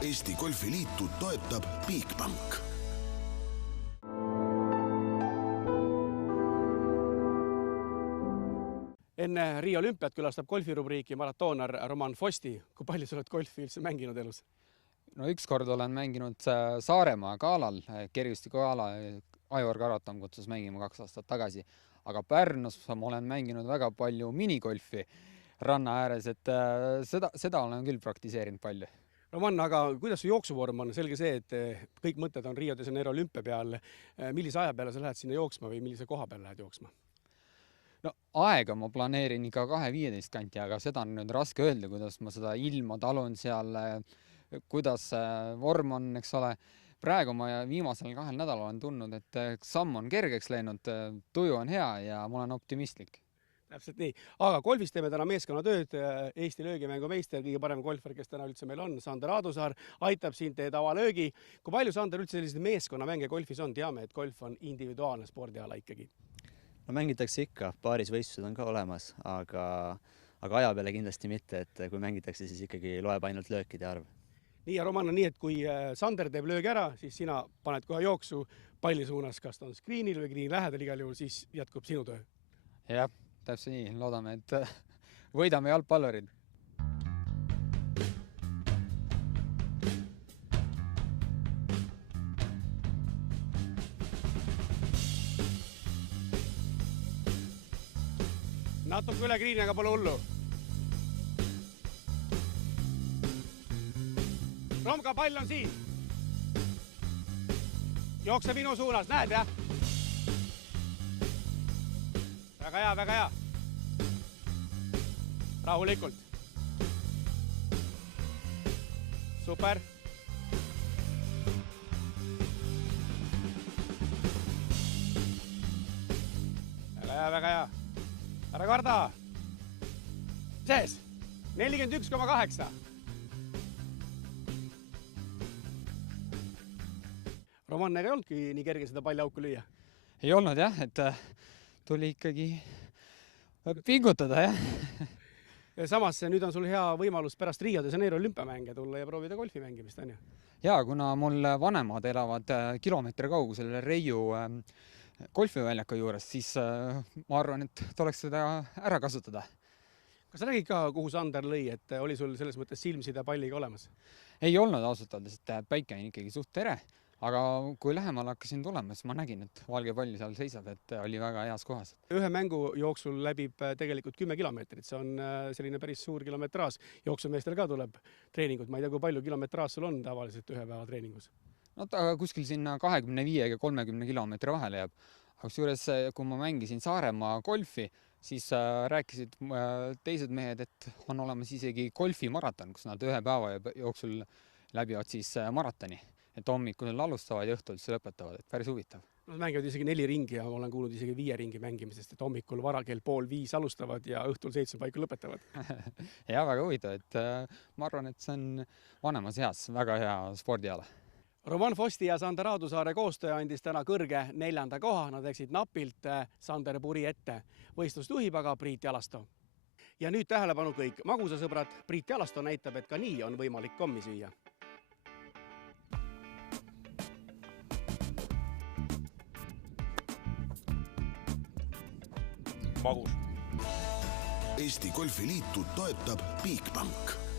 Eesti Golfiliitu toetab Bigbank. Enne Rio olümpiat külastab golfirubriiki maratoonar Roman Fosti. Kui palju sa oled golfi üldse mänginud elus? No ükskord olen mänginud Saaremaa Kaalal, kergestiku ala, Aivar Karatam kutsus mängima 2 aastat tagasi. Aga Pärnus ma olen mänginud väga palju minigolfi ranna ääres, et seda olen küll praktiseerinud palju. Roman, aga kuidas su jooksuvorm on? Selge see, et kõik mõtted on Rio de Janeiro olümpia peal. Millise aja peale sa lähed sinna jooksma või millise koha peale lähed jooksma? No aega ma planeerin ikka 2.15 kanti, aga seda on nüüd raske öelda, kuidas ma seda ilma talun seal, kuidas vorm on, eks ole. Praegu ma viimasel 2 nädalal olen tundnud, et samm on kergeks läinud, tuju on hea ja ma olen optimistlik. Täpselt nii. Aga golfis teeme täna meeskonnatööd. Eesti löögimängu meister, kõige parem golfer, kes täna üldse meil on, Sander Aadusaar, aitab siin teed avalöögi. Kui palju, Sander, üldse sellised meeskonnamänge golfis on? Teame, et golf on individuaalne spordiala ikkagi. No mängitakse ikka, paaris võistlused on ka olemas, aga aja peale kindlasti mitte, et kui mängitakse, siis ikkagi loeb ainult löökide arv. Nii ja Roman on nii, et kui Sander teeb löögi ära, siis sina paned kohe jooksu palli suunas, kas ta on screenil või green lähedal igal juhul, siis jätkub sinu töö. Jah, täpselt nii. Loodame, et võidame jalgpallurid. Natuke üle green, aga pole hullu. Romka, pall on siin. Jookse minu suunas, näed, jah? Väga hea, väga hea. Rahulikult. Super. Väga hea, väga hea. Ära karda. Sees. 41,8. Roman, ei olnudki nii kerge seda palli auku lüüa? Ei olnud jah, et tuli ikkagi pingutada, jah. Ja samas nüüd on sul hea võimalus pärast Rio de Janeiro olümpiamänge tulla ja proovida golfi mängimist, on ju? Jaa, kuna mul vanemad elavad kilomeetri kaugusel Reiu golfiväljaka juures, siis ma arvan, et tuleks seda ära kasutada. Kas sa räägid ka, kuhu Sander lõi, et oli sul selles mõttes silmside palliga olemas? Ei olnud ausalt öeldes, et päike on ikkagi suht tere, aga kui lähemal hakkasin tulema, siis ma nägin, et valge pall seal seisab, et oli väga heas kohas. Ühe mängu jooksul läbib tegelikult 10 kilomeetrit, see on selline päris suur kilometraaž. Jooksumeestel ka tuleb treeningut, ma ei tea, kui palju kilometraaž sul on tavaliselt ühe päeva treeningus? No ta kuskil sinna 25 ja 30 kilomeetri vahele jääb. Aga juures, kui ma mängisin Saaremaa golfi, siis rääkisid teised mehed, et on olemas isegi golfimaraton, kus nad ühe päeva jooksul läbivad siis maratoni. Et hommikul alustavad ja õhtul siis lõpetavad, et päris huvitav. Nad mängivad isegi 4 ringi ja olen kuulnud isegi 5 ringi mängimisest, et hommikul vara kell 4:30 alustavad ja õhtul 7 paiku lõpetavad. Ja väga huvitav, et ma arvan, et see on vanemas eas väga hea spordiala. Roman Fosti ja Sander Aadusaare koostöö andis täna kõrge 4. koha. Nad läksid napilt Sander Puri ette. Võistlust juhib aga Priit Jalasto. Ja nüüd tähelepanu kõik magusasõbrad. Priit Jalasto näitab, et ka nii on võimalik kommi süüa. Magus. Eesti Golfiliitu toetab Bigbank.